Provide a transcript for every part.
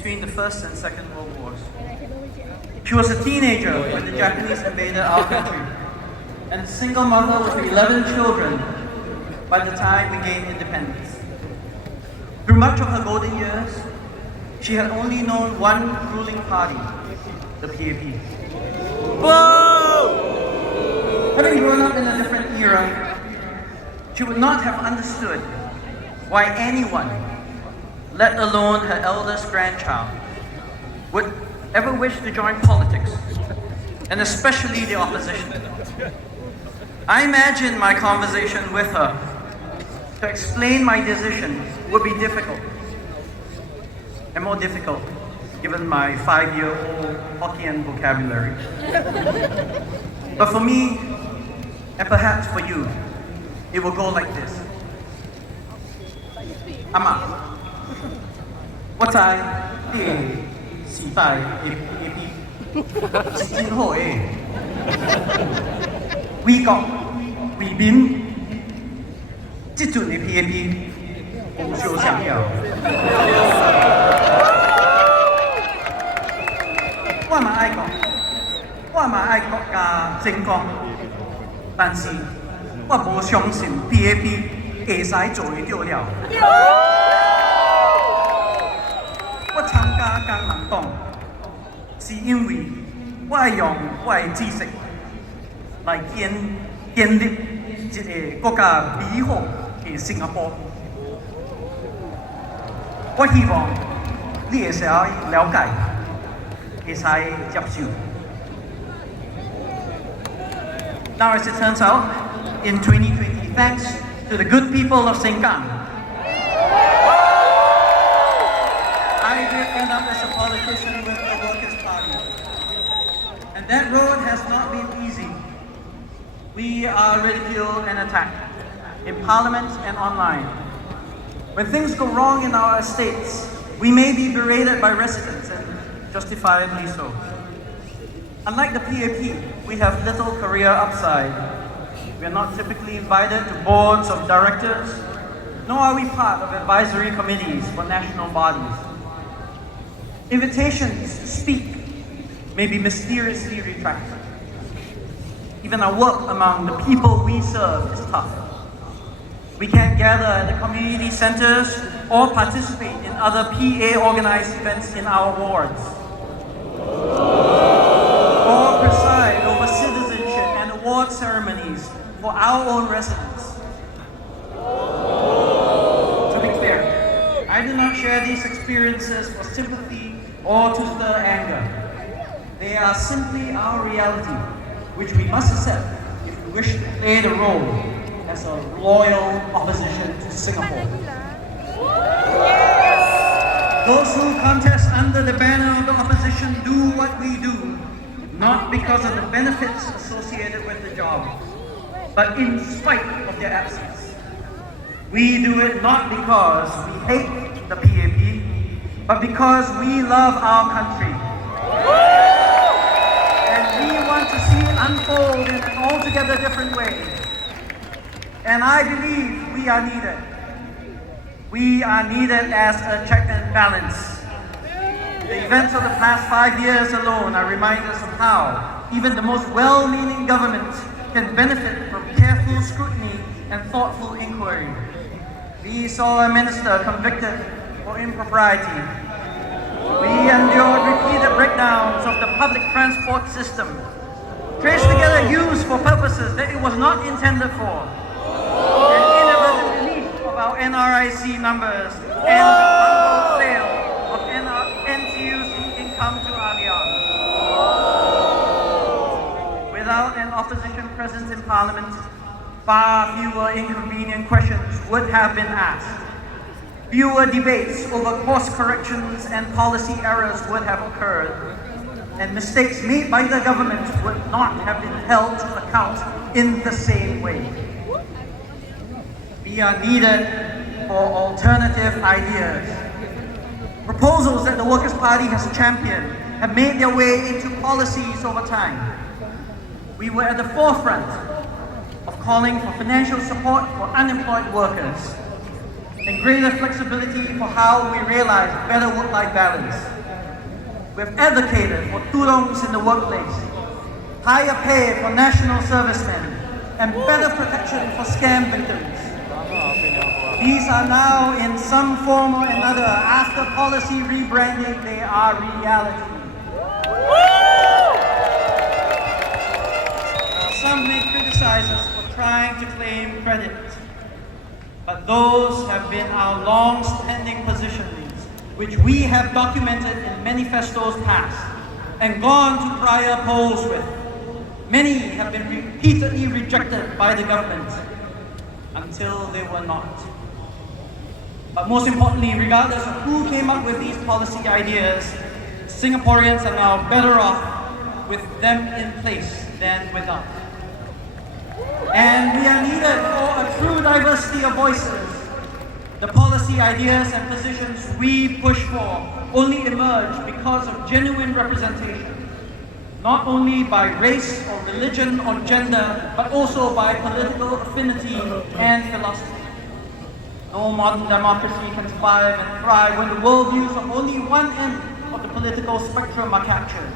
between the First and Second World Wars. She was a teenager when the Japanese invaded our country, and a single mother with 11 children by the time we gained independence. Through much of her golden years, she had only known one ruling party, the PAP. Whoa! Having grown up in a different era, she would not have understood why anyone, let alone her eldest grandchild, would ever wish to join politics, and especially the opposition. I imagine my conversation with her to explain my decision would be difficult, and more difficult given my 5-year-old Hokkien vocabulary. But for me, and perhaps for you, it will go like this. Ama, 我在时代的 PAP 是真好的，为国为民，这阵的 PAP 无相想要。我嘛爱国，我嘛爱国家正光，但是我无相信 PAP 会使做得到了。我参加工人党，是因为我要用我的知识来建立一个国家美好的新加坡。我希望你会使了解，会使接受。Now, as it turns out, in 2020, thanks to the good people of Sengkang, I did end up as a politician with the Workers' Party. And that road has not been easy. We are ridiculed and attacked in Parliament and online. When things go wrong in our estates, we may be berated by residents, and justifiably so. Unlike the PAP, we have little career upside. We are not typically invited to boards of directors, nor are we part of advisory committees for national bodies. Invitations to speak may be mysteriously retracted. Even our work among the people we serve is tough. We can't gather at the community centers or participate in other PA-organized events in our wards, or preside over citizenship and award ceremonies for our own residents. To be clear, I do not share these experiences for sympathy or to stir anger. They are simply our reality, which we must accept if we wish to play the role as a loyal opposition to Singapore. Those who contest under the banner of the opposition do what we do, not because of the benefits associated with the job, but in spite of their absence. We do it not because we hate the PAP, but because we love our country. And we want to see it unfold in an altogether different way. And I believe we are needed. We are needed as a check and balance. The events of the past 5 years alone are reminders of how even the most well-meaning government can benefit from careful scrutiny and thoughtful inquiry. We saw a minister convicted for impropriety. We endured repeated breakdowns of the public transport system, traced together use for purposes that it was not intended for, and inadvertent release of our NRIC numbers and the bundled sale of NTUC income to Allianz. Without an opposition presence in Parliament, far fewer inconvenient questions would have been asked. Fewer debates over course corrections and policy errors would have occurred, and mistakes made by the government would not have been held to account in the same way. We are needed for alternative ideas. Proposals that the Workers' Party has championed have made their way into policies over time. We were at the forefront of calling for financial support for unemployed workers. and greater flexibility for how we realize better work-life balance. We've advocated for turongs in the workplace, higher pay for national servicemen, and better protection for scam victims. These are now in some form or another, after policy rebranding, they are reality. Some may criticize us for trying to claim credit, but those have been our long-standing positions, which we have documented in manifestos past and gone to prior polls with. Many have been repeatedly rejected by the government until they were not. But most importantly, regardless of who came up with these policy ideas, Singaporeans are now better off with them in place than without. And we are needed for a true diversity of voices. The policy ideas and positions we push for only emerge because of genuine representation, not only by race or religion or gender, but also by political affinity and philosophy. No modern democracy can survive and thrive when the worldviews of only one end of the political spectrum are captured.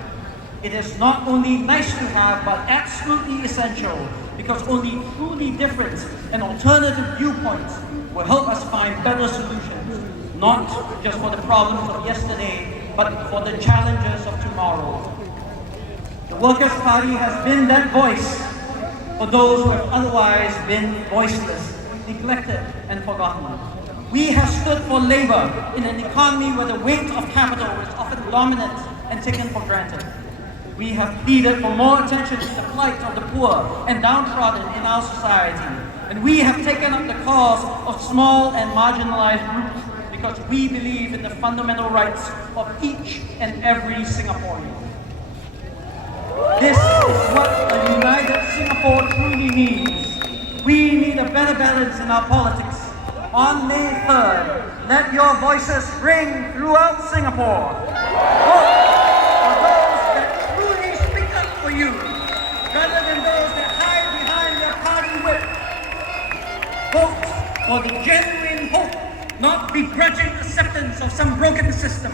It is not only nice to have, but absolutely essential, because only truly different and alternative viewpoints will help us find better solutions, not just for the problems of yesterday, but for the challenges of tomorrow. The Workers' Party has been that voice for those who have otherwise been voiceless, neglected and forgotten. We have stood for labor in an economy where the weight of capital is often dominant and taken for granted. We have pleaded for more attention to the plight of the poor and downtrodden in our society. And we have taken up the cause of small and marginalized groups because we believe in the fundamental rights of each and every Singaporean. This is what a united Singapore truly means. We need a better balance in our politics. On May 3rd, let your voices ring throughout Singapore. Vote for those that truly speak up for you, rather than those that hide behind their party whip. Vote for the genuine hope, not begrudging acceptance of some broken system.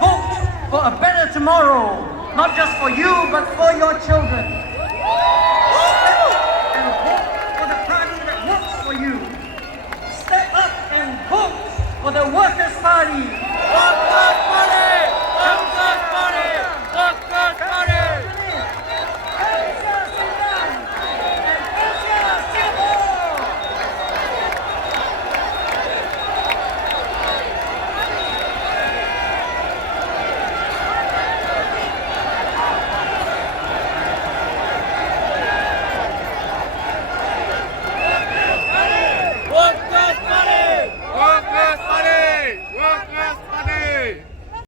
Vote for a better tomorrow, not just for you, but for your children. Step up and vote for the party that works for you. Step up and vote for the Workers' Party.